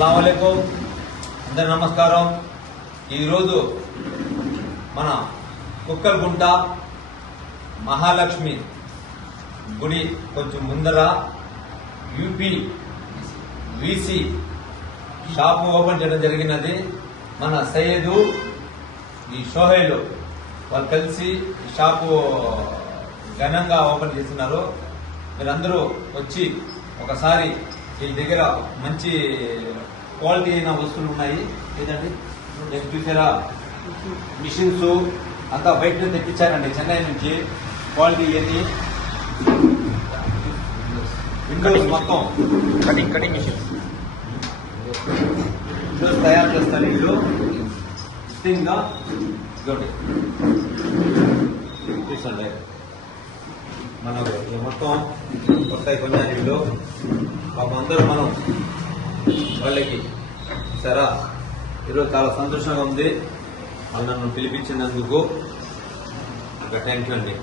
अस्सलाम वालेकुम अंदर नमस्कारम। मन कुक्कलगुंट महालक्ष्मी गुड़ी కొంచెం ముందర యూపీ వీసీ షాప్ ఓపెన్ చేయడం జరిగినది। మన సయ్యదు ఈ షోహైల్ వాళ్ళు కలిసి ఈ షాపు ఘనంగా ఓపెన్ చేస్తున్నారు। మీరందరూ వచ్చి ఒకసారి వీళ్ళ దగ్గర మంచి క్వాలిటీ అయిన వస్తువులు ఉన్నాయి। ఏదండి నెక్స్ట్ చూసారా మిషన్స్ అంతా బయట నుంచి తెప్పించారండి, చెన్నై నుంచి। క్వాలిటీ ఏది విండోస్ మొత్తం కటింగ్ మిషన్ విండోస్ తయారు చేస్తారు వీళ్ళు ఇష్టంగా। చూసండి మనకు మొత్తం కొత్త కొన్నారు వీళ్ళు। పాపం అందరూ మనం వాళ్ళకి సరే ఈరోజు చాలా సంతోషంగా ఉంది వాళ్ళు నన్ను పిలిపించినందుకు। థ్యాంక్ యూ అండి।